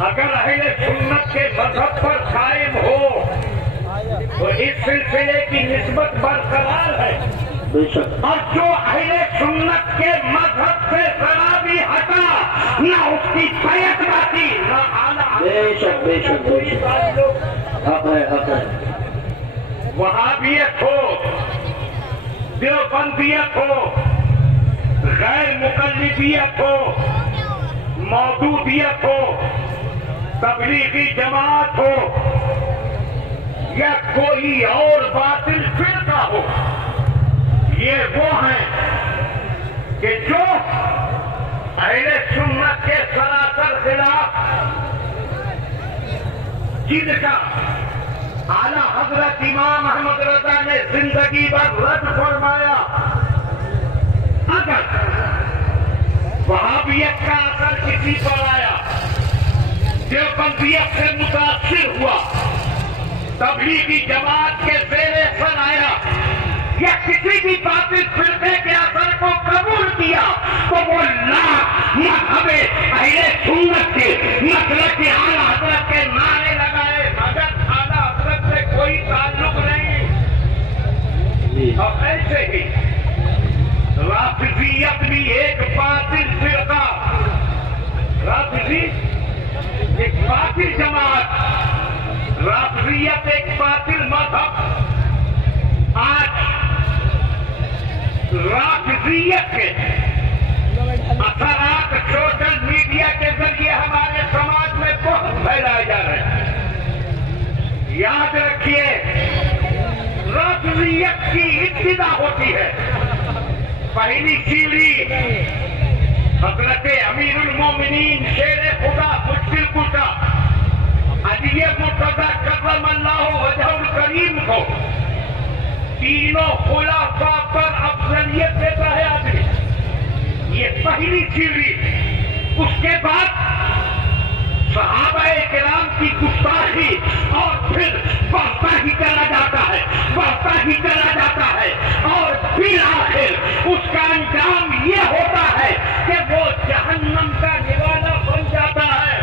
اگر اہل سنت کے مذہب پر قائم ہو تو اس سلسلے کی نسبت برقرار ہے، اور جو اہل سنت کے مذہب سے ذرا بھی ہٹا نہ اس کی بیعت باقی نہ اعلیٰ بے شک حق ہے حق ہے۔ وہابیت ہو، دیوبندیت ہو، غیر مقلدیت ہو، مودودیت ہو، تبلیغی جماعت ہو یا کوئی اور باطل فرقہ ہو، یہ وہ ہیں کہ جو اہل سنت کے سراسر خلاف، جن کا اعلیٰ حضرت امام احمد رضا نے زندگی بھر رد فرمایا۔ اگر وہابیت کا اثر کسی پر آیا، دیوبندیت سے متاثر ہوا، تبلیغی جماعت کے زیر اثر آیا یا کسی بھی باطل فرقے کے اثر کو قبول کیا تو وہ مذہب اہل سنت کے مسلک کے اعلیٰ حضرت کے نعرے لگائے، مگر اعلیٰ حضرت سے کوئی تعلق نہیں۔ اور ایسے ہی رافضیت بھی ایک باطل فرقہ، رافضی ایک باطل جماعت، رافضیت ایک باطل مذہب۔ آج رافضیت کے اثرات سوشل میڈیا کے ذریعے ہمارے سماج میں بہت پھیلائے جا رہے ہیں۔ یاد رکھیے، رافضیت کی ابتدا ہوتی ہے، پہلی سیڑھی حضرت امیر المومنین شیر خدا مشکل کشا علی مرتضی کرم اللہ وجہ الکریم کو تینوں خلفاء پر افضلیت دیتا ہے آدمی، یہ پہلی سیڑھی۔ اس کے بعد صحابہ کرام کی گستاخی، اور پھر بڑھتا ہی چلا جاتا ہے، بڑھتا ہی چلا جاتا ہے، اور بالآخر اس کا انجام یہ ہوتا ہے کہ وہ جہنم کا نوالا بن جاتا ہے۔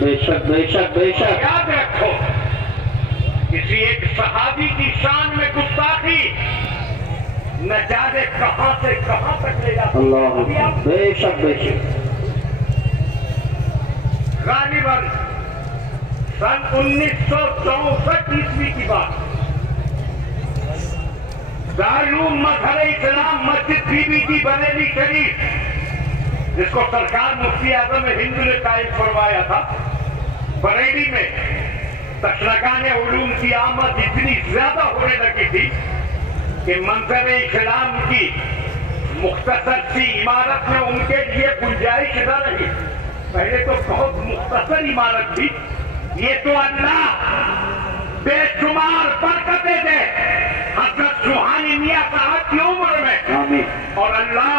بے شک بے شک بے شک۔ یاد رکھو، کسی ایک صحابی کی شان میں گستاخی نہ جانے کہاں سے کہاں تک لے جاتا ہے۔ اللہ بے شک بے شک۔ غالباً سن 1964 عیسوی کی بات، دارالعلوم مظہر اسلام مسجد بی بی کی بریلی شریف، جس کو سرکار مفتی اعظم ہند نے قائم فرمایا تھا، بریلی میں تشنگان علوم کی آمد اتنی زیادہ ہونے لگی تھی کہ منظر اسلام کی مختصر سی عمارت میں ان کے لیے گنجائش نہ رہی۔ پہلے تو بہت مختصر عمارت تھی، یہ تو اللہ بے شمار برکتیں دے حضرت سبحانی میاں صاحب کی عمر میں، اور اللہ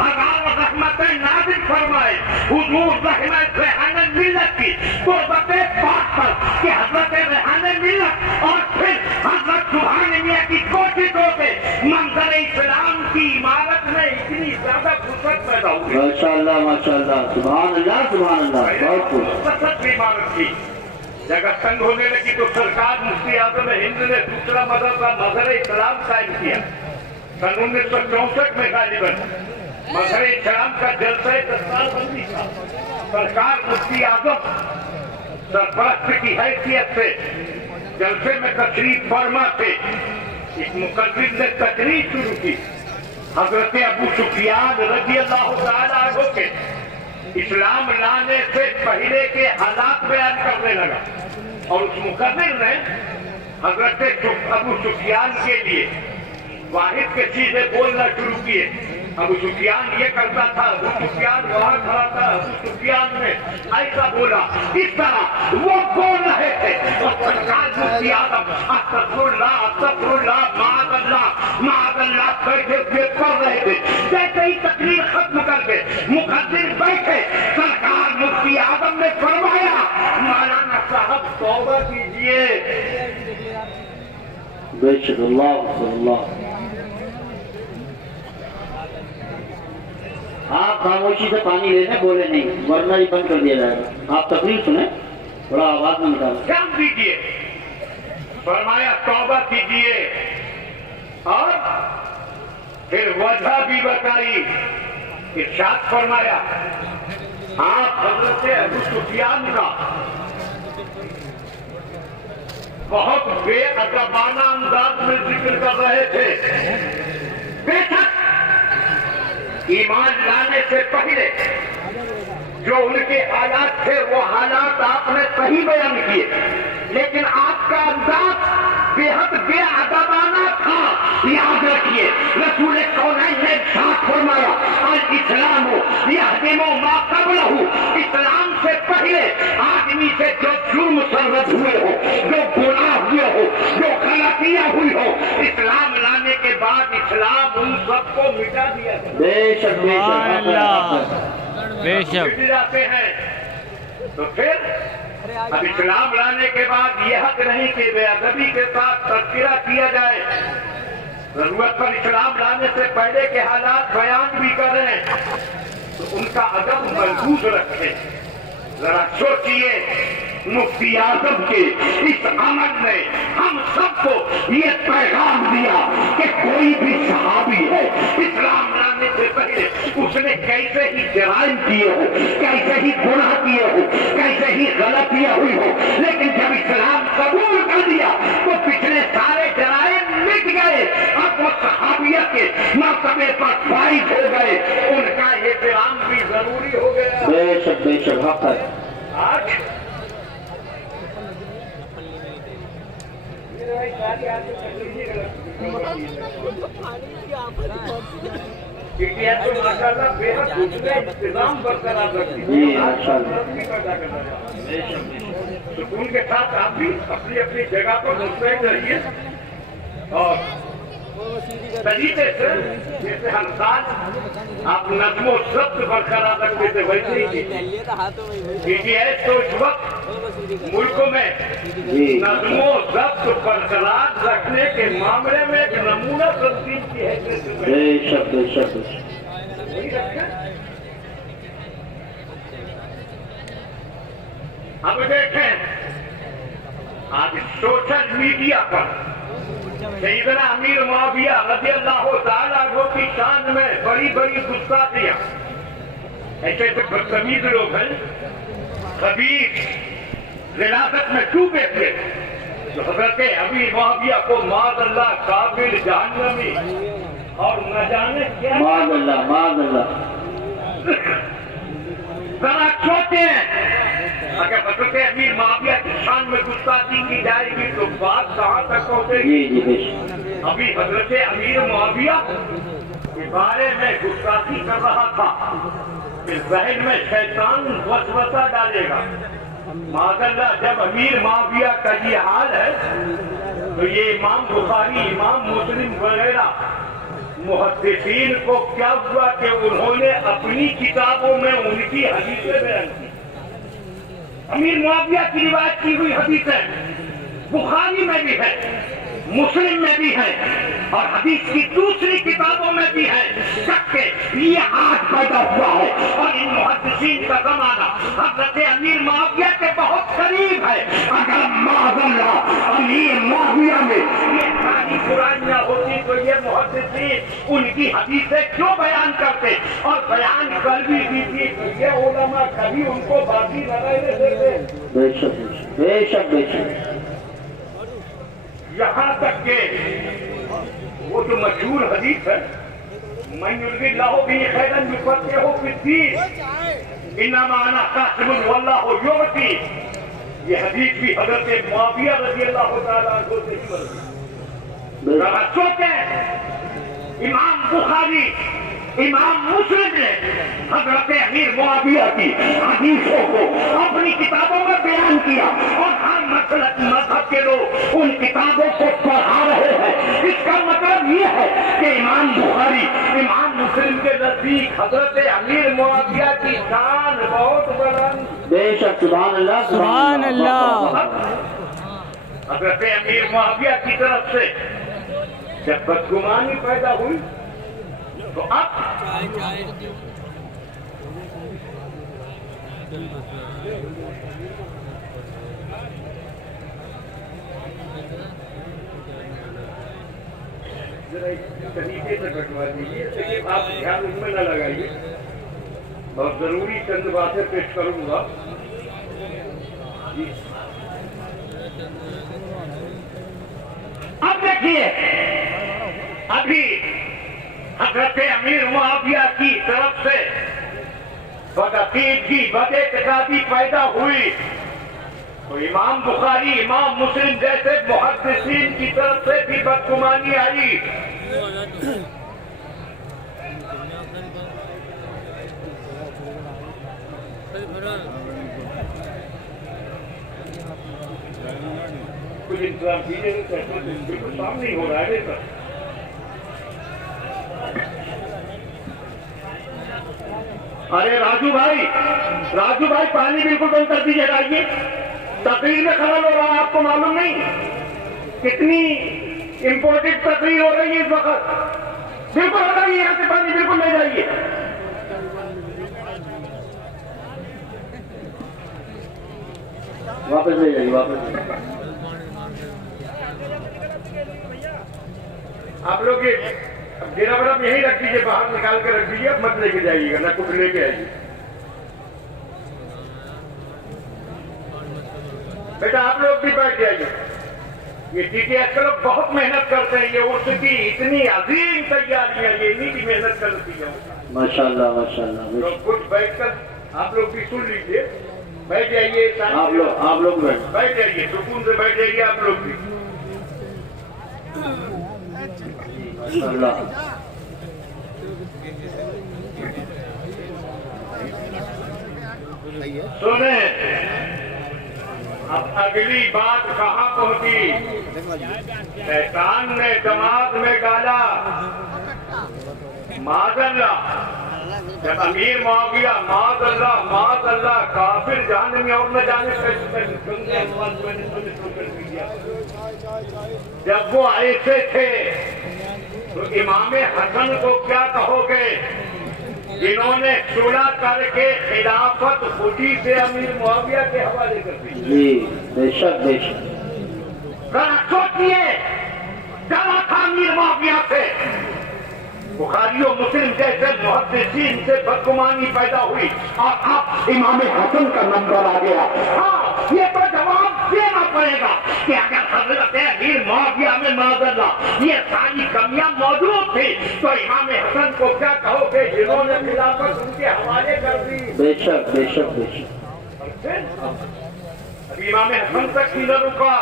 ہزاروں رحمتیں نازل فرمائے حضور رحمت ریحان ملت کی قربت پاک پر، کہ حضرت ریحان ملت اور پھر حضرت سبحانی میاں کی کوششوں سے منظر اسلام کی عمارت میں اتنی زیادہ فرصت پیدا ہوئی۔ ماشاءاللہ ماشاءاللہ، سبحان اللہ سبحان اللہ۔ بہت مختصر عمارت تھی، جگہ تنگ ہونے لگی تو سرکار مفتی اعظم ہند نے دوسرا مدرسہ مظہر اسلام قائم کیا۔ سن 1964 میں غالباً مظہر اسلام کا جلسہ دستار بندی تھا۔ سرکار مفتی اعظم سرپرست کی حیثیت سے جلسے میں تشریف فرما تھے۔ ایک مقرر نے تقریر شروع کی، حضرت ابو سفیان رضی اللہ تعالیٰ عنہ کے اسلام لانے سے پہلے کے حالات بیان کرنے لگا، اور اس مقرر نے حضرت ابو سفیان کے لیے واحد کے سیدھے بولنا شروع کیے۔ ابو سفیان یہ کرتا تھا، ابو سفیان وہاں کھڑا تھا، ابو سفیان نے ایسا بولا، اس طرح وہ بول رہے تھے، اور سرکار مفتی اعظم استغفر اللہ استغفر اللہ معاذ اللہ معاذ اللہ بیٹھے ہوئے پڑھ رہے تھے۔ جیسے ہی تقریر ختم کر کے مقدر بیٹھے، سرکار مفتی اعظم نے فرمایا، مولانا صاحب توبہ کیجیے۔ بے شک اللہ اللہ۔ آپ خاموشی سے پانی لے لیں، بولے نہیں ورنہ یہ بند کر دیا جائے گا. آپ تقریر سنیں، تھوڑا آواز میں نکالیں. جان دیجیے، فرمایا توبہ کیجیے، اور پھر وجہ بھی بتائی. ارشاد فرمایا آپ حضرت ابو سفیان کا بہت بے ادبانہ انداز میں ذکر کر رہے تھے. بے شک ایمان لانے سے پہلے جو ان کے حالات تھے وہ حالات آپ نے صحیح بیان کیے، لیکن آپ کا انداز بے حد بے ادبانہ تھا. یاد رکھیے رسول کونین نے ارشاد فرمایا الاسلام یہدم ما قبلہ، اسلام سے پہلے آدمی سے جو جرم سرزد ہوئے ہو، جو گناہ ہوئے ہو، جو غلطیاں ہوئی ہو، اسلام لانے کے بعد اسلام ان سب کو مٹا دیا. بے شک بے شک بے شک مٹ جاتے ہیں. تو پھر اب اسلام لانے کے بعد یہ حق نہیں کہ بے ادبی کے ساتھ تذکرہ کیا جائے. ضرورت پر اسلام لانے سے پہلے کے حالات بیان بھی کریں تو ان کا ادب محفوظ رکھیں. ذرا سوچیے مفتی اعظم کے اس عمل نے ہم سب کو یہ پیغام دیا کہ کوئی بھی صحابی ہے اسلام لانے سے پہلے اس نے کیسے ہی جرائم کیے ہو، کیسے ہی گناہ کیے ہو، کیسے ہی غلطیاں ہوئی ہو، لیکن جب اسلام قبول کر دیا تو پچھلے سارے جرائم مٹ گئے. اب وہ صحابیت کے مرتبے پر فائز ہو گئے، ان کا احترام بھی ضروری ہو گیا. بے شک حق ہے. آج بے حد انتظام برقرار رکھتی سکون کے ساتھ آپ بھی اپنی اپنی جگہ پر مستعد رہیے اور طریقے سے جیسے ہر سال آپ نظم و ضبط برقرار رکھتے تھے ویسے ہی کیجیے. تو اس وقت ملکوں میں نظم و ضبط برقرار رکھنے کے معاملے میں ایک نمونہ تنظیم کی حیثیت سے بے شک بے شک. اب دیکھیں آج سوشل میڈیا پر سیدنا امیر معاویہ رضی اللہ تعالیٰ عنہ کی شان میں بڑی بڑی گستاخیاں، ایسے ایسے بدتمیز لوگ ہیں خبیث ریاست میں ڈوبے تھے جو حضرت امیر معاویہ کو معاذ اللہ کافر جہنمی اور نہ جانے کیا. معاذ اللہ. ذرا سوچیں اگر حضرت امیر معاویہ کی شان میں گستاخی کی جائے گی تو بات کہاں تک پہنچے گی. جی بے شک. ابھی حضرت امیر معاویہ کے بارے میں گستاخی کر رہا تھا کہ ذہن میں شیطان وسوسہ ڈالے گا. معاذ اللہ جب امیر معاویہ کا یہ حال ہے تو یہ امام بخاری، امام مسلم وغیرہ محدثین کو کیا ہوا کہ انہوں نے اپنی کتابوں میں ان کی حدیثیں بیان کی. امیر معاویہ کی روایت کی ہوئی حدیثیں بخاری میں بھی ہے، مسلم میں بھی ہے اور حدیث کی دوسری کتابوں میں بھی ہے. شک کے یہ آج پیدا ہوا ہے اور ان محدثین کا زمانہ حضرت امیر معاویہ کے بہت قریب ہے. اگر معاذ اللہ امیر معاویہ میں یہ ساری برائیاں ہوتی تو یہ محدثین ان کی حدیثیں کیوں بیان کرتے اور بیان کر بھی دی تھی تو یہ علماء کبھی ان کو باقی لگانے دیتے. بے شک بے شک بے شک. یہاں تک کہ وہ جو مشہور حدیث ہے من یرد اللہ بہ خیرا یفقہہ فی الدین انما انا قاسم واللہ یعطی، یہ حدیث بھی حضرت معاویہ رضی اللہ تعالیٰ عنہ سے ہی مروی. ذرا سوچیں امام بخاری، امام مسلم نے حضرت امیر معاویہ کی حدیثوں کو اپنی کتابوں میں بیان کیا اور ہر مذہب کے لوگ ان کتابوں کو پڑھا رہے ہیں. اس کا مطلب یہ ہے کہ امام بخاری، امام مسلم کے نزدیک حضرت امیر معاویہ کی شان بہت بلند. بے شک. سبحان اللہ سبحان اللہ. حضرت امیر معاویہ کی طرف سے جب بدگمانی پیدا ہوئی تو اب ذرا اس طریقے سے کٹوا دیجیے لیکن آپ دھیان ان میں نہ لگائیے. بہت ضروری چند باتیں پیش کروں گا. اب دیکھیے ابھی حضرت امیر معاویہ کی طرف سے بدعقیدگی بد اعتقادی پیدا ہوئی تو امام بخاری امام مسلم جیسے محدثین کی طرف سے بھی بدگمانی آئی. کچھ انتظام کیجیے بالکل کام نہیں ہو رہا ہے سر. ارے راجو بھائی پانی بالکل بند کر دیجیے. آئیے تقریر میں خلل ہو رہا ہے آپ کو معلوم نہیں کتنی امپورٹنٹ تقریر ہو رہی ہے اس وقت. بالکل ہٹائیے یہاں سے پانی بالکل لے جائیے. واپس لے جائیے واپس. آپ لوگ یہ ڈیرا بڑا یہیں رکھ دیجیے باہر نکال کے رکھ دیجیے. اب مت لے کے جائیے گا نہ کچھ لے کے آئیے. بیٹا آپ لوگ بھی بیٹھ جائیے. یہ ٹی ٹی ایس کے لوگ بہت محنت کرتے ہیں. یہ عرس کی اتنی عظیم تیاریاں یہ انہیں بھی محنت کرتی ہیں. ماشاءاللہ ماشاءاللہ. تو کچھ بیٹھ کر آپ لوگ بھی سن لیجیے. بیٹھ جائیے آپ لوگ بیٹھ جائیے سکون سے بیٹھ جائیے. آپ لوگ بھی ماشاءاللہ. سنیں اب اگلی بات کہاں پہنچی. شیطان نے جماعت میں ڈالا معاذ اللہ. جب امیر معاویہ معاذ اللہ کافر جانے میں اور نہ جانے جب وہ ایسے تھے تو امام حسن کو کیا کہو گے جنہوں نے صلح کر کے خلافت خودی سے امیر معاویہ کے حوالے کر دی. جی بے شک بے شک. سوچیے ڈرا تھا امیر معاویہ سے. بخاری و مسلم جیسے محدثین سے بدگمانی پیدا ہوئی اور اب امام حسن کا نمبر آ گیا. ہاں یہ تو جواب دینا پڑے گا کہ اگر حضرت امیر معاویہ میں معاذ اللہ یہ ساری کمیاں موجود تھی تو امام حسن کو کیا کہو گے جنہوں نے خلافت ان کے حوالے کر دی. بے شک بے شک بے شک. ابھی امام حسن تک ہی نہ رکا.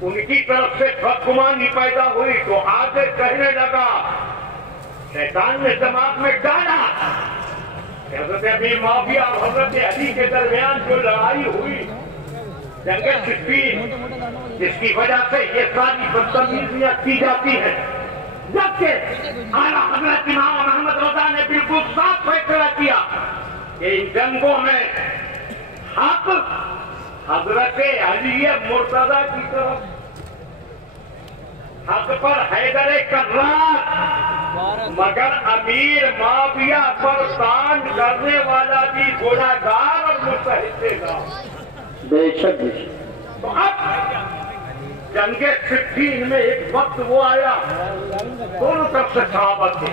ان کی طرف سے بدگمانی پیدا ہوئی تو آگے کہنے لگا شیطان نے دماغ میں ڈالا کہ حضرت امیر معاویہ اور حضرت علی کے درمیان جو لڑائی ہوئی جنگ صفین جس کی وجہ سے یہ ساری بدتمیزیاں کی جاتی ہیں. جبکہ اعلیٰ حضرت امام محمد رضا نے بالکل صاف فیصلہ کیا کہ ان جنگوں میں حق حضرت علی مرتضی کی طرف حق پر حیدر کرار مگر امیر معاویہ پر تان کرنے والا بھی گناہگار اور مستحق تھا. بے شک بے شک. تو اب جنگ صفین میں ایک وقت وہ آیا دونوں طرف سے صحابہ تھے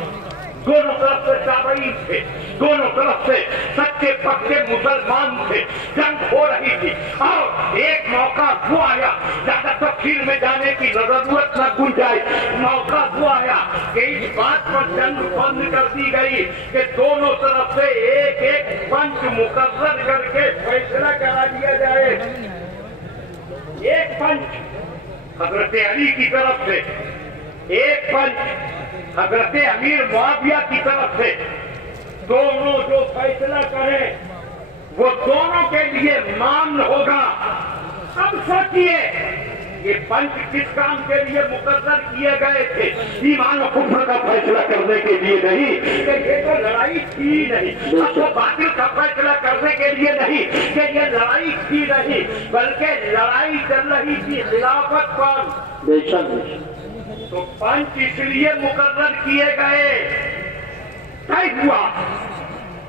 دونوں طرف سے تابعین تھے دونوں طرف سے سچے پکے مسلمان تھے. جنگ ہو رہی تھی اور ایک موقع وہ آیا زیادہ تفصیل میں جانے کی ضرورت نہ گنجائے. موقع وہ آیا کہ اس بات پر جنگ بند کر دی گئی کہ دونوں طرف سے ایک ایک پنچ مقرر کر کے فیصلہ کرا دیا جائے. ایک پنچ حضرت علی کی طرف سے ایک پنچ حضرت امیر معاویہ کی طرف سے. دونوں جو فیصلہ کریں وہ دونوں کے لیے مان ہوگا. اب سوچیے یہ پنچ کس کام کے لیے مقرر کیے گئے تھے؟ ایمان و کفر کا فیصلہ کرنے کے لیے نہیں کہ یہ تو لڑائی تھی نہیں. اب وہ باطل کا فیصلہ کرنے کے لیے نہیں کہ یہ لڑائی تھی نہیں بلکہ لڑائی چل رہی تھی خلافت پر. بے شک بے شک. تو پنچ اس لیے مقرر کیے گئے طے ہوا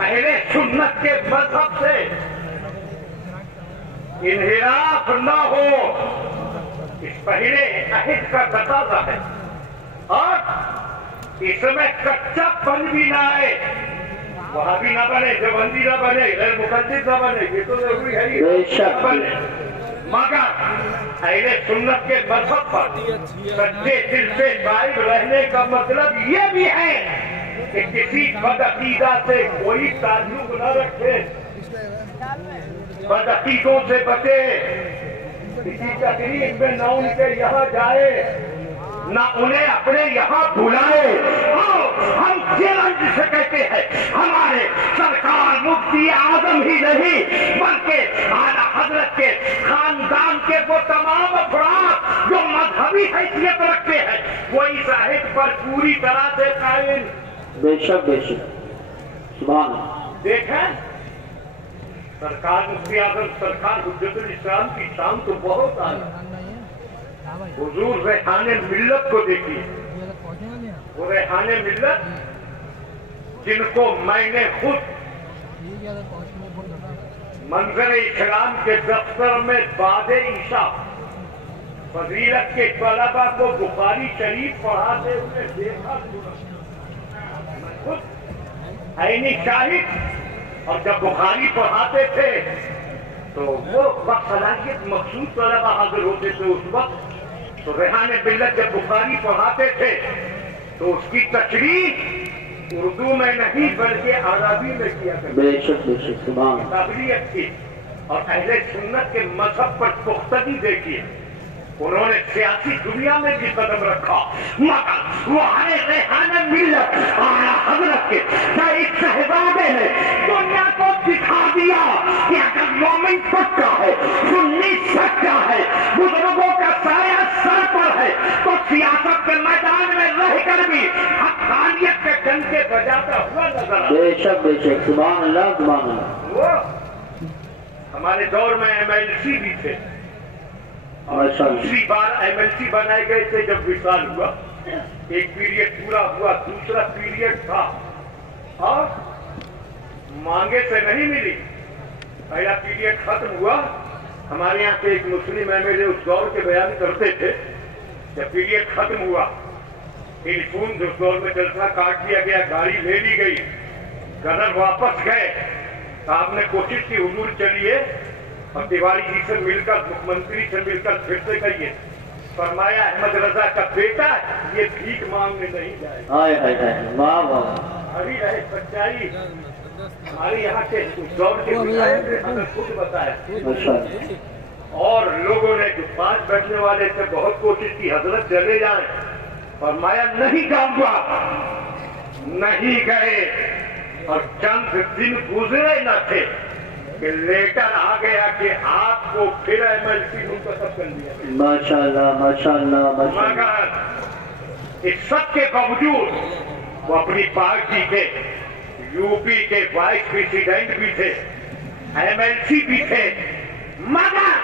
اہل سنت کے مذہب سے انحراف نہ ہو، اس پہلے عہد کا تقاضا ہے، اور اس میں کچا پن بھی نہ آئے، وہابی نہ بنے، دیوبندی نہ بنے، غیر مقدس نہ بنے، یہ تو ضروری ہے ہی بنے، مگر اہل سنت کے مذہب پر سچے دل سے قائم رہنے کا مطلب یہ بھی ہے کہ کسی بدعقیدہ سے کوئی تعلق نہ رکھے، بدعقیدوں سے بچے، کسی تقریب میں نہ ان کے یہاں جائے، نہ انہیں اپنے یہاں بلائے۔ ہم چیلنج سے کہتے ہیں، ہمارے سرکار مفتی اعظم ہی نہیں بلکہ اعلیٰ حضرت کے خاندان کے وہ تمام افراد جو مذہبی حیثیت رکھتے ہیں، وہ اس عہد پر پوری طرح سے قائم۔ بے شک بے شک، سبحان اللہ۔ دیکھیں سرکار مفتی اعظم سرکار حجت الاسلام کی شان تو بہت آئی، حضور ریحان ملت کو دیکھیے، وہ ریحان ملت جن کو میں نے خود منظر اسلام کے دفتر میں بعد عشاء فضیلت کے طلبہ کو بخاری شریف پڑھاتے ہوئے دیکھا، میں خود عینی شاہد، اور جب بخاری پڑھاتے تھے تو وہ بصلاحیت مخصوص طلبہ حاضر ہوتے تھے اس وقت، تو ریحان ملت جب بخاری پڑھاتے تھے تو اس کی تشریح اردو میں نہیں بلکہ عربی میں کیا کرتے، بے شک بے شک، سبحان اللہ۔ قابلیت کی، اور اہل سنت کے مذہب پر پختگی دیکھیے، انہوں نے سیاسی دنیا میں بھی قدم رکھا، مگر وہ ریحان ملت اعلیٰ حضرت کے شہید صاحبزادے نے دنیا کو دکھا دیا کہ اگر مومن سچا ہے، سنی سچا ہے، بزرگوں کا سایہ سر پر ہے، تو سیاست کے میدان میں رہ کر بھی حقانیت کے ڈنکے بجاتا ہوا نظر آتا۔ بے شک بے شک، سبحان اللہ سبحان اللہ۔ وہ ہمارے دور میں MLC بھی تھے، اور دوسری بار MLC بنائے گئے تھے جب وصال ہوا، ایک پیریڈ پورا ہوا، دوسرا پیریڈ تھا، اور مانگے سے نہیں ملی، پہلا پیریڈ ختم ہوا۔ ہمارے یہاں کے ایک مسلم MLA اس دور کے بیان کرتے تھے، جب پیریڈ ختم ہوا ٹیلی فون جو اس دور میں چلتا کاٹ دیا گیا، گاڑی لے لی گئی، گھر واپس گئے، آپ نے کوشش کی حضور چلیے اور تیواری جی سے مل کر، مکھ منتری سے مل کر پھر سے کہیے، فرمایا احمد رضا کا بیٹا یہ بھیک مانگنے نہیں جائے گا۔ ہائے ہائے ہائے، واہ واہ، ابھی رہے سچائی ہمارے یہاں کے اس دور کے بزرگوں نے ہمیں خود بتایا، ماشاء اللہ۔ اور لوگوں نے جو 5 بیٹھنے والے تھے بہت کوشش کی حضرت چلے جائیں، فرمایا نہیں جاؤں گا، نہیں گئے، اور چند دن گزرے نہ تھے کہ لیٹر آ گیا کہ آپ کو پھر MLC منتخب کر دیا۔ ماشاء اللہ ماشاء اللہ ماشاء اللہ۔ مگر اس سب کے باوجود وہ اپنی پارٹی کے UP کے وائس پریزیڈنٹ بھی تھے، MLC بھی تھے، مگر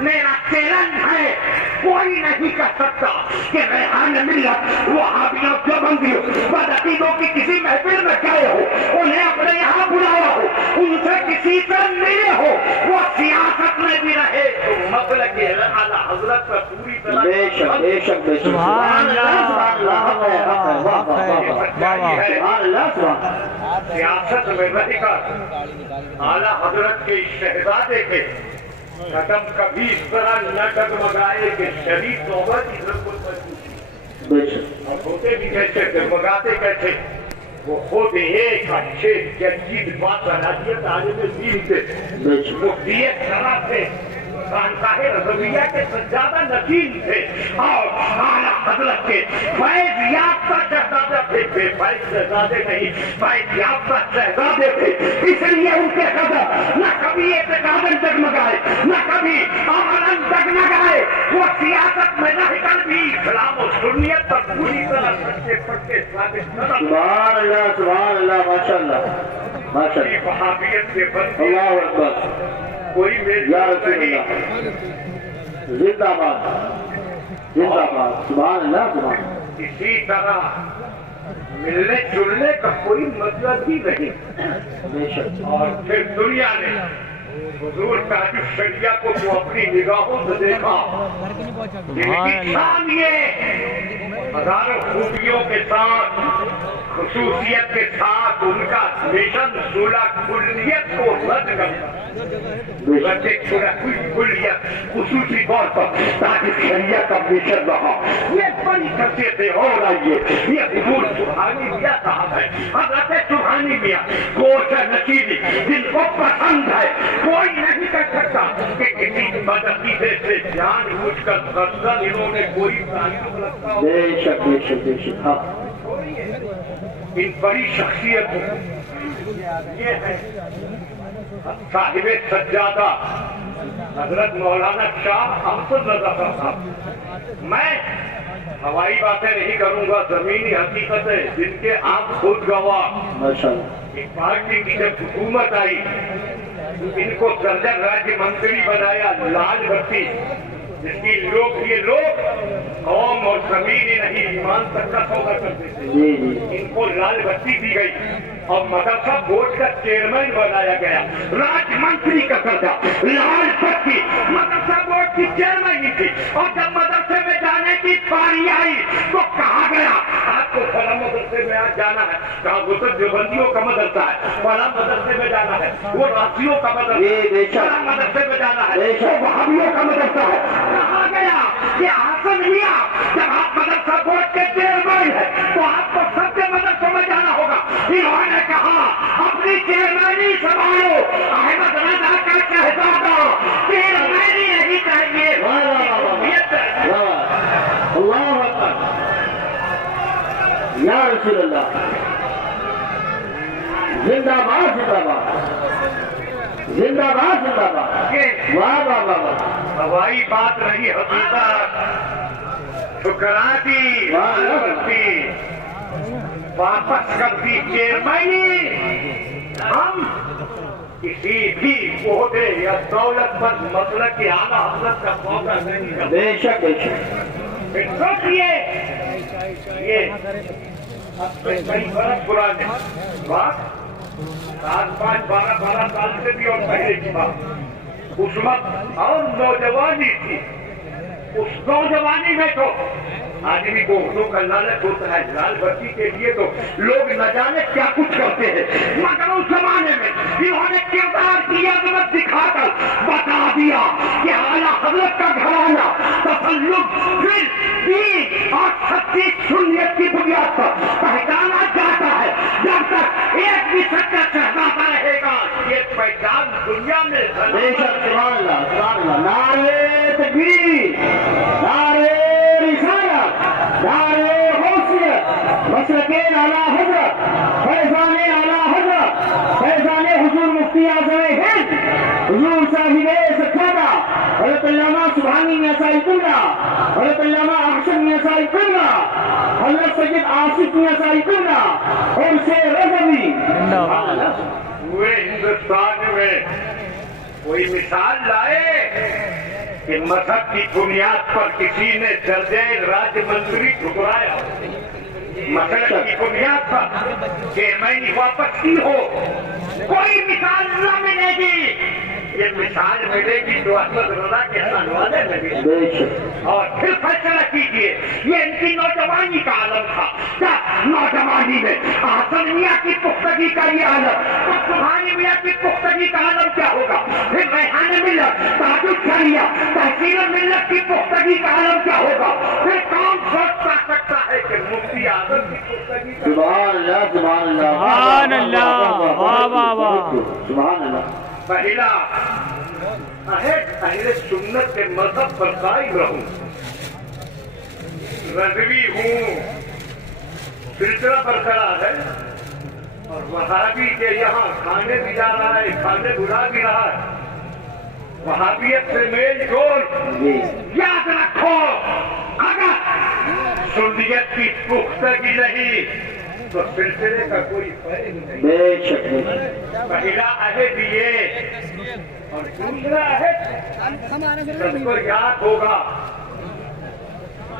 میرا چیلنج ہے، کوئی نہیں کہہ سکتا کہ ریحان ملت وہابیوں دیوبندیوں بدعقیدوں کی کسی محفل میں گئے ہو، انہیں اپنے یہاں بلایا ہو، ان سے کسی سے ملے ہو، وہ سیاست میں بھی رہے تو مسلک اعلیٰ حضرت پر پوری طرح بے شک بے شک بے شک، سبحان اللہ، سبحان اللہ، حق ہے حق ہے، واہ واہ واہ واہ، سبحان اللہ سبحان اللہ۔ سیاست میں رہ کر اعلیٰ حضرت کے شہزادے کے قدم کبھی اس طرح نہ ڈگمگائے کہ شریف صحبت کی ضرورت محسوس بے شک، اور ہوتے بھی کیسے ڈگمگاتے کیسے، وہ خود ایک اچھے جدید باصلاحیت عالم دین تھے، بے شک، مفتیت شرح تھے، خانقاہ رضویہ کے سجادہ نشین تھے، اور اعلیٰ حضرت کے فیض یافتہ شہزادہ تھے، بے فیض شہزادے نہیں، فیض یافتہ شہزادے تھے، اس لیے ان کے قدم نہ کبھی اعتقاداً ڈگمگائے، نہ کبھی عملاً ڈگمگائے، وہ سیاست میں رہ کر بھی اسلام و سنیت پر پوری طرح سچے پٹے ثابت نظر سبحان اللہ سبحان اللہ، ماشاء اللہ ماشاء اللہ، وہابیت سے بنتی اللہ اکبر، کوئی میری یا رسول اللہ، زندہ باد زندہ باد، سبحان اللہ سبحان اللہ۔ اسی طرح ملنے جلنے کا کوئی مطلب ہی نہیں. بے شک اور پھر دنیا نے حضور تاج الشریعہ کو تو اپنی نگاہوں سے دیکھا. ان کی شان یہ ہزاروں خوبیوں کے ساتھ خصوصیت کے ساتھ ان کا مشن سولہ کلیت کو رد کرنا. کلیت خصوصی طور پر تاج الشریعہ کا مشن رہا. یہ بڑی خصیتیں اور آئیے. یہ حضور سبحانی میاں صاحب ہے. حضرت سبحانی میاں گوشت نشیدی جن کو پسند ہے کوئی نہیں کر سکتا کہ کسی بدعقیدے سے جان بوجھ کر غزل انہوں نے کوئی تعلق رکھا ہو. بے شک بے شک بے شک. ہاں ان بڑی شخصیت یہ ہے صاحب سجادہ حضرت مولانا شاہ احمد رضا صاحب. میں ہوائی باتیں نہیں کروں گا، زمینی حقیقتیں جن کے آپ خود گواہ. ماشاء اللہ. ایک پارٹی کی جب حکومت آئی ان کو سرجن راجیہ منتری بنایا لال بتی، جس کی یہ لوگ قوم اور زمین ہی نہیں ایمان تک کا سودا کرتے تھے. جی جی ان کو لال بتی دی گئی اور مدرسہ بورڈ کا چیئرمین بنایا گیا. راج منتری کا درجہ لال بتی مدرسہ بورڈ کی چیئرمین تھی. اور جب مدرسے میں جانے کی باری آئی تو کہا گیا آپ کو فلاں مدرسے میں جانا ہے. کہا وہ تو دیوبندیوں کا مدرسہ ہے. فلاں مدرسے میں جانا ہے وہ رافضیوں کا مدرسہ ہے. فلاں مدرسے میں جانا ہے وہ وہابیوں کا مدرسہ ہے. کہا گیا کہ حسن میاں جب آپ مدرسہ بورڈ کے چیئرمین ہیں تو آپ کو سب کے مدرسوں میں جانا ہوگا. انہوں نے کہا اپنی چیئرمینی سنبھالو. احمد رضا کا شہزادہ چیئرمینی نہیں چاہیے. اللہ اکبر یا رسول اللہ. زندہ باد زندہ باد زندہ باد زندہ باد. واہ واہ واہ واہ. ہوائی بات رہی حقیقت ٹھکرا دی کرتی واپس کرتی چیئرمینی. ہم کسی بھی عہدے یا دولت پر مسلک کی اعلیٰ حضرت کا موقع نہیں کرتے. بے شک بے شک. پھر سوچیے یہ اب سے کئی برس پرانے بات 7 5 12 سال سے بھی اور پہلے کی بات. اس وقت اور نوجوانی تھی. اس نوجوانی میں تو آدمی کو اردو کا لالچ ہوتا ہے. لال بتی کے لیے تو لوگ نہ جانے کیا کچھ کرتے ہیں. مگر اس زمانے میں انہوں نے کردار کی عظمت دکھا کر بتا دیا کہ اعلیٰ حضرت کا گھرانہ تسلط پھر دین اور سچی سنت کی بنیاد پر پہچانا جاتا ہے. جب تک ایک بھی سچا شہزادہ رہے گا یہ پہچان دنیا میں. بے شک. سبحان اللہ سبحان اللہ. نعرے تکبیر، نعرے رسالت، نعرے غوثیت، مسلک اعلیٰ حضرت، فیضان اعلیٰ حضرت، فیضان حضور مفتی اعظم ہند حضور صاحب سکھانا حضرت علامہ سبحانی میاں صاحب اللہ، حضرت علامہ احسن میاں صاحب اللہ، حضرت سید آصف میاں صاحب اللہ اور سے رضوی. پورے ہندوستان میں کوئی مثال لائے کہ مذہب کی بنیاد پر کسی نے درجہ راج منتری ٹھکرایا. مذہب کی بنیاد پر چیئرمینی واپس کی ہو. کوئی مثال نہ ملے گی. یہ مثال ملے گی تو احمد رضا کے سنوانے لگے. بے شک. اور پھر فیصلہ کیجیے. یہ ان کی نوجوانی کا عالم تھا. کیا نوجوانی میں حسن میاں کی پختگی کا یہ عالم تو سبحانی میاں کی پختگی کا عالم کیا ہوگا. پھر ریحان ملت تاج الشریعہ تحصیل ملت کی پختگی کا عالم کیا ہوگا. پھر کون سوچ سکتا ہے کہ مفتی اعظم کی پختگی کا. سبحان اللہ سبحان اللہ سبحان اللہ. واہ واہ واہ. سبحان اللہ. پہلا اہل سنت کے مذہب پر قائم رہوں. رضوی ہوں سلسلہ برقرار ہے اور وہابی کے یہاں کھانے بھی جا رہا ہے کھانے بلا بھی رہا ہے. وہابیت سے میل جول. یاد رکھو اگر سنیت کی پختگی نہیں تو سلسلے کا کوئی فائدہ نہیں. بے شک. پہلا عہد یہ اور دوسرا عہد سب کو یاد ہوگا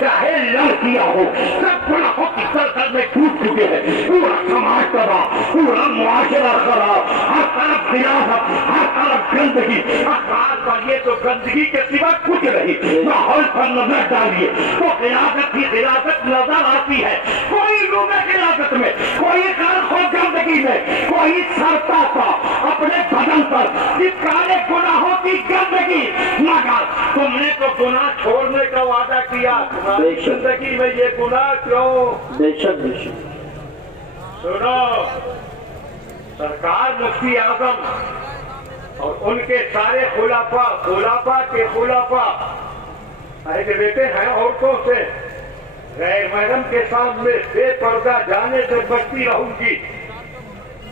چاہے لڑکیاں ہو سب گناہوں کی سرکل میں ٹوٹ چکے ہیں. پورا سماج تباہ, پورا معاشرہ خراب, ہر طرف خلافت, ہر طرف گندگی. اخبار پر یہ تو گندگی کے سوا کچھ نہیں. ماحول پر نظر ڈالیے تو خلافت کی خلافت نظر آتی ہے. کوئی لوگ خلافت میں, کوئی غرق ہو گندگی میں, کوئی سرتا تھا اپنے بدن پر چپکانے گناہوں کی گندگی. مگر تم نے تو گناہ چھوڑنے کا وعدہ کیا, تمہاری زندگی میں یہ گناہ کیوں؟ بے شک بے شک. سنو, سرکار مفتی اعظم اور ان کے سارے خلافہ کے خلافہ ایسے بیٹے ہیں عورتوں سے غیر محرم کے سامنے بے پردہ جانے سے بچتی رہوں گی,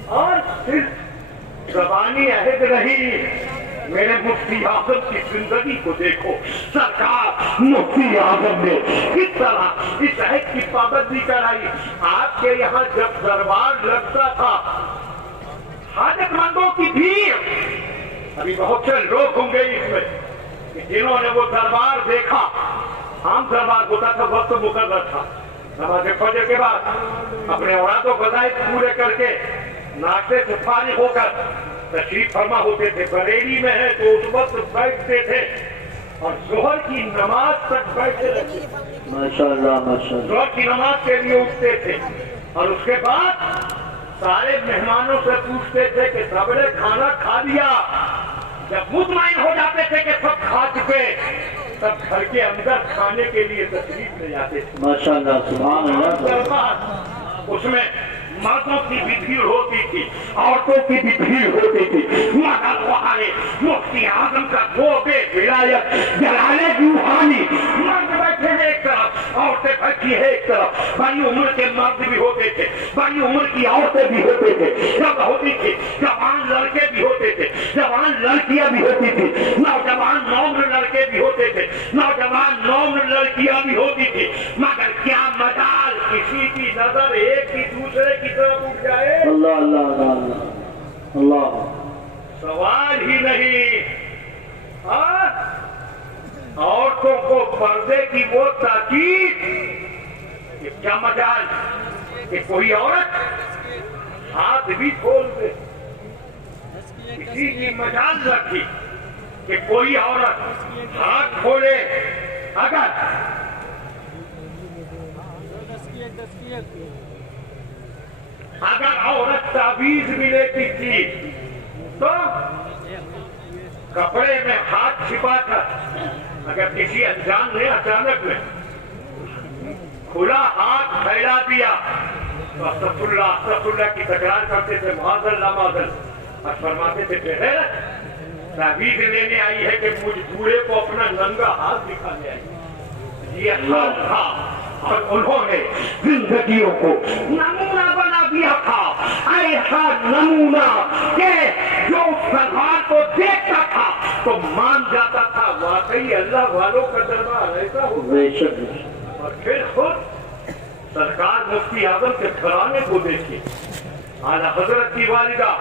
اور صرف زبانی عہد نہیں. میرے مفتی اعظم کی زندگی کو دیکھو. سرکار مفتی اعظم نے کس طرح اس عہد کی پابندی کرائی. آپ کے یہاں جب دربار لگتا تھا حاجت مندوں کی بھیڑ, ابھی بہت سے لوگ ہوں گے اس میں جنہوں نے وہ دربار دیکھا. عام دربار ہوتا تھا, وقت مقرر تھا, نماز فجر کے بعد اپنے اولاد و وظائف پورے کر کے ناشتے سے فارغ ہو کر تشریف فرما ہوتے تھے. بریلی میں ہے تو اس وقت بیٹھتے تھے اور ظہر کی نماز تک بیٹھتے رہتے. ماشاءاللہ ماشاءاللہ. ظہر کی نماز کے لیے اٹھتے تھے اور اس کے بعد سارے مہمانوں سے پوچھتے تھے کہ سب نے کھانا کھا لیا. جب مطمئن ہو جاتے تھے کہ سب کھا چکے تب گھر کے اندر کھانے کے لیے تشریف لے جاتے تھے. ماشاءاللہ سبحان اللہ. اس میں مردوں کی بھی بھیڑ ہوتی تھی, عورتوں کی بھی بھیڑ ہوتی تھی. مگر وہاں مفتی اعظم کا وہ بے ولایت جلالِ روحانی, مرد بیٹھے ہیں ایک طرف, عورتیں بیٹھی ہیں ایک طرف. بڑی عمر کے مرد بھی ہوتے تھے, بڑی عمر کی عورتیں بھی ہوتے تھے, جب ہوتی تھی جوان لڑکے بھی ہوتے تھے, جوان لڑکیاں بھی ہوتی تھی, نوجوان نومر لڑکے بھی ہوتے تھے, نوجوان نومر لڑکیاں بھی ہوتی تھی. مگر کیا مجال کسی کی نظر ایک ہی دوسرے کی طرف اٹھ جائے. اللہ اللہ اللہ اللہ, سوال ہی نہیں. عورتوں کو پردے کی وہ تاکید, کیا مجال کہ کوئی عورت ہاتھ بھی کھول دے. کسی کی مجال رکھی کہ کوئی عورت ہاتھ کھولے. اگر عورت تعویذ بھی لیتی تھی تو کپڑے میں ہاتھ چھپا کر اگر کسی انجان نے اچانک میں کھلا ہاتھ پھیلا دیا تو استغفر اللہ کی تکرار کرتے تھے, معاذ اللہ معاذ اللہ, اور فرماتے تھے بہر تعویذ لینے آئی ہے کہ مجھ بوڑھے کو اپنا ننگا ہاتھ دکھانے آئی. یہ حال تھا اور انہوں نے زندگیوں کو نمونہ بنا دیا تھا. ایسا نمونہ کہ جو سرکار کو دیکھتا تھا تو مان جاتا تھا واقعی اللہ والوں کا دربار ایسا ہوگا. اور پھر خود سرکار مفتی اعظم کے گھرانے کو دیکھیے. اعلیٰ حضرت کی والدہ,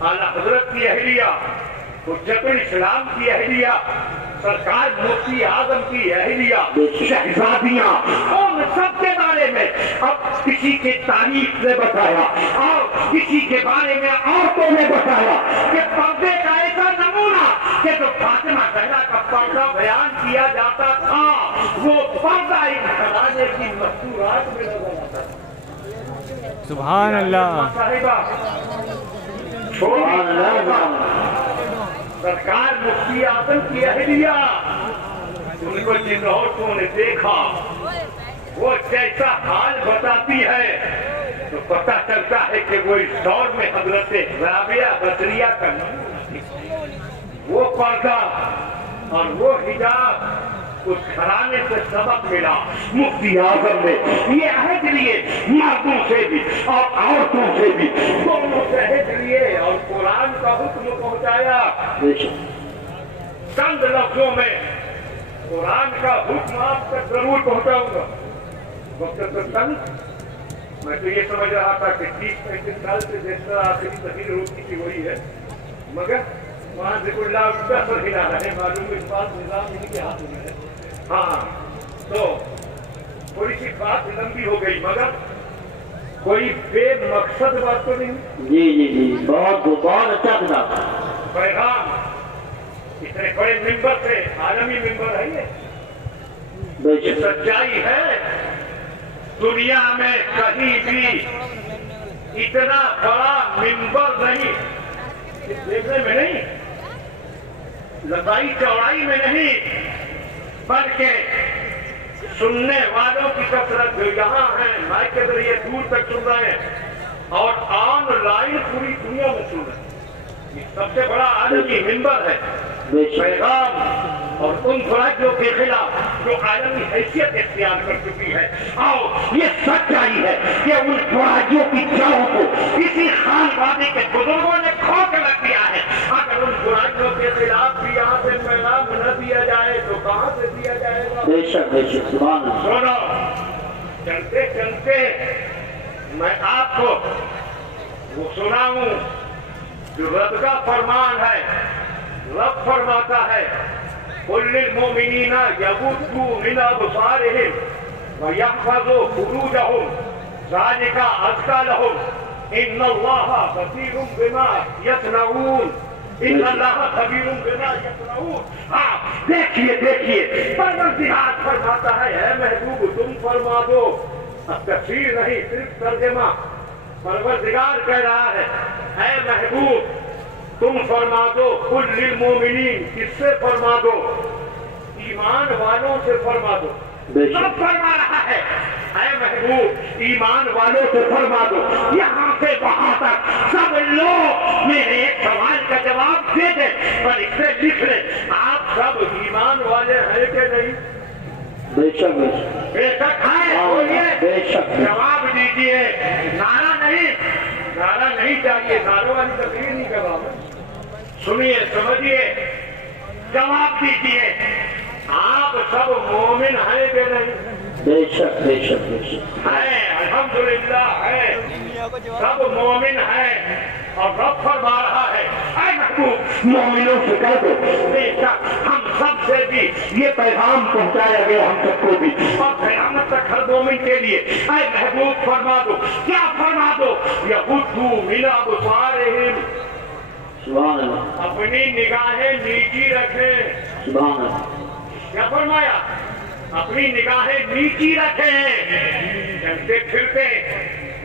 اعلیٰ حضرت کی اہلیہ, حجت الاسلام کی اہلیہ, سرکار مفتی اعظم کی اہلیہ, شہزادیاں, ان سب کے بارے میں اب کسی کی تاریخ نے بتایا اور کسی کے بارے میں عورتوں نے بتایا کہ پردے کا ایسا نمونہ کہ جو فاطمہ زہرا کا پردہ بیان کیا جاتا تھا وہ پردہ ان گھرانے کی مستورات میں نظر آتا تھا. سبحان اللہ. سرکار مفتی اعظم کی اہلیہ, ان کو جن عورتوں نے دیکھا وہ جیسا حال بتاتی ہے تو پتہ چلتا ہے کہ وہ اس دور میں حضرت رابعہ بدریہ کا نمونہ. وہ پردہ اور وہ حجاب اس گھرانے سے سبق ملا. مفتی اعظم نے یہ عہد لیے مردوں سے بھی اور عورتوں سے بھی, دونوں سے عہد لیے اور قرآن کا حکم پہنچایا. چند لفظوں میں قرآن کا حکم آپ تک ضرور پہنچاؤں گا. وقت میں تو یہ سمجھ رہا تھا کہ 30-35 سال سے جس طرح آخری تقریر ہوتی تھی وہی ہے, مگر وہاں ذکر اللہ کا سر ہلا رہے. معلوم اس بات نظام ان کے ہاتھ میں ہے. ہاں تو تھوڑی سی بات لمبی ہو گئی مگر کوئی بے مقصد بات تو نہیں. جی جی جی بہت اچھا کتاب. پیغام اتنے بڑے ممبر سے عالمی ممبر ہے یہ سچائی ہے. دنیا میں کہیں بھی اتنا بڑا ممبر نہیں, دیکھنے میں نہیں, لمبائی چوڑائی میں نہیں, بلکہ سننے والوں کی کثرت جو یہاں ہیں مائک کے ذریعے دور تک سن رہے ہیں اور آن لائن پوری دنیا میں سن رہے ہیں. یہ سب سے بڑا عالمی ممبر ہے. پیغام اور ان برائیوں کے خلاف جو عالمی حیثیت اختیار کر چکی ہے, اور یہ سچائی ہے کہ ان برائیوں کی جڑوں کو اسی خانوادے کے بزرگوں نے کھوکھلا کیا ہے. اگر ان برائیوں کے خلاف بھی یہاں سے پیغام نہ دیا جائے تو کہاں سے دیا جائے گا؟ بے شک سبحان اللہ. سنو, چلتے چلتے میں آپ کو وہ سناؤں جو رب کا فرمان ہے. رب فرماتا ہے قل للمؤمنین یغضوا من ابصارهم ويحفظوا فروجهم ذلك ازكى لهم ان اللہ بصیر بما یصنعون. ان اللہ خبیر بما یصنعون. ہاں دیکھیے پروردگار فرماتا ہے اے محبوب تم فرما دو. اب تفسیر نہیں صرف ترجمہ. پروردگار کہہ رہا ہے اے محبوب تم فرما دو. قل للمؤمنین, کس سے فرما دو؟ ایمان والوں سے فرما دو. سب فرما رہا ہے اے محبوب ایمان والوں سے فرما دو. یہاں سے وہاں تک سب لوگ میرے ایک سوال کا جواب دے دیں پر اس سے لکھ لیں آپ سب ایمان والے ہیں کہ نہیں؟ بے شک بے شک ہے. بولیے, بے شک. جواب دیجیے. نعرہ نہیں, نعرہ نہیں چاہیے. نعروں والی تقریر نہیں کر رہا ہوں. سنیے, سمجھیے, جواب دیجیے. آپ سب مومن ہیں کہ نہیں؟ بے شک بے شک بے شک ہے. الحمدللہ ہے. سب مومن ہیں اور رب فرما رہا ہے اے محبوب مومنوں سے کہہ دو بے شک ہم سب سے بھی یہ پیغام پہنچایا گیا, ہم سب کو بھی, اور قیامت تک ہر مومن کے لیے. اے محبوب فرما دو. کیا فرما دو؟ یغضوا من ابصارهم, سبحان اللہ. اپنی نگاہیں نیچی رکھیں. سبحان اللہ. کیا فرمایا؟ اپنی نگاہیں نیچی رکھیں. چلتے پھرتے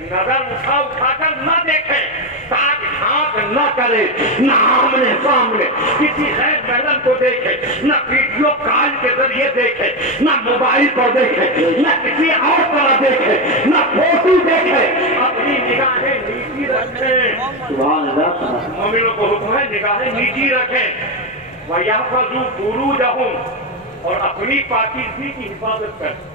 نظر اٹھا کر نہ دیکھیں, تاج ہاتھ نہ کرے, نہ آمنے سامنے کسی غیر محرم کو دیکھے, نہ ویڈیو کال کے ذریعے دیکھے, نہ موبائل پر دیکھے, نہ کسی اور طرح دیکھے, نہ فوٹو دیکھے. اپنی نگاہیں نیچی رکھیں. سبحان اللہ. مومنوں کو حکم ہے نگاہیں نیچی رکھیں. وَيَحْفَظُوا فُرُوجَهُمْ, اور اپنی پاکیزگی کی حفاظت کریں.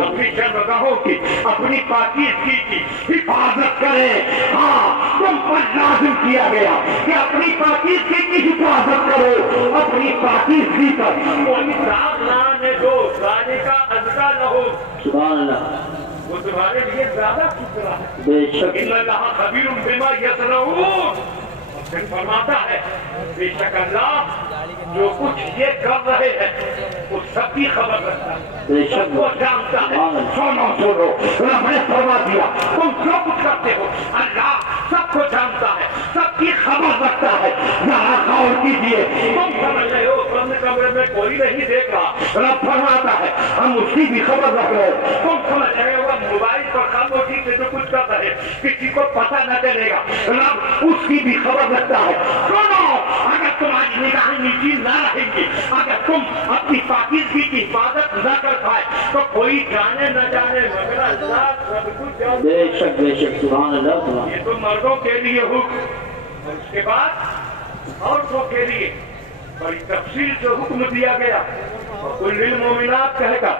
اپنی شرمگاہوں کی, اپنی پاکیزگی کی حفاظت کریں. ہاں تم پر لازم کیا گیا کہ اپنی پاکیزگی کی حفاظت کرو. اپنی پاکیزگی پر کوئی داغ نہ آنے دو. ذالک ازکی لہم, سبحان اللہ. وہ تمہارے لیے زیادہ ستھرا ہے. بے شک. ان اللہ خبیر بما یصنعون. پھر فرماتا ہے بے شک اللہ جو کچھ یہ کر رہے ہیں وہ سب کی خبر رکھتا ہے, سب کو جانتا ہے. سنو سنو, رب نے فرما دیا تم جو کچھ کرتے ہو اللہ سب کو جانتا ہے, سب کی خبر رکھتا ہے. ذرا غور کیجیے. تم سمجھ رہے ہو بند کمرے میں کوئی نہیں دیکھ رہا, رب فرماتا ہے ہم اس کی بھی خبر رکھ رہے ہیں. تم سمجھ رہے ہو موبائل پر خاموشی سے جو کچھ کر رہے کسی کو پتہ نہ چلے گا, رب اس کی بھی خبر رکھتا ہے. سنو, اگر تمہاری نگاہیں نیچی نہ رہیں گی, اگر تم اپنی پاکیزگی کی حفاظت نہ کر پائے تو کوئی جانے نہ جانے مگر اللہ سب کچھ جانتا ہے. بے شک بے شک. سبحان اللہ. یہ تو مردوں کے لیے حکم, اور اس کے بعد عورتوں کے لیے بڑی تفصیل سے حکم دیا گیا. قل للمؤمنات کہے گا,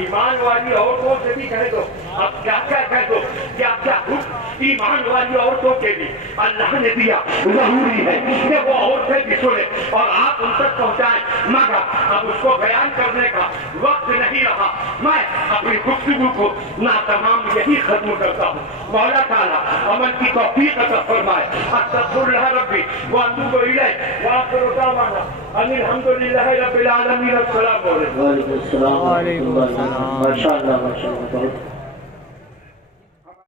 ایمان والی عورتوں سے بھی کہہ دو. اب کیا کیا کہہ دو, کیا کیا حکم ایمان والی عورتوں کے لیے اللہ نے دیا. ضروری ہے کہ وہ عورتیں بھی سنیں اور آپ ان تک پہنچائیں, مگر اب اس کو بیان کرنے کا وقت نہیں رہا. میں اپنی گفتگو کو نہ تمام یہی ختم کرتا ہوں. مولا تعالیٰ عمل کی توفیق عطا فرمائے. استغفر اللہ ربی واتوب الیہ. وآخر دعوانا ان الحمدللہ رب العالمین. السلام علیکم. وعلیکم السلام ورحمۃ اللہ. ماشاء اللہ ماشاء اللہ.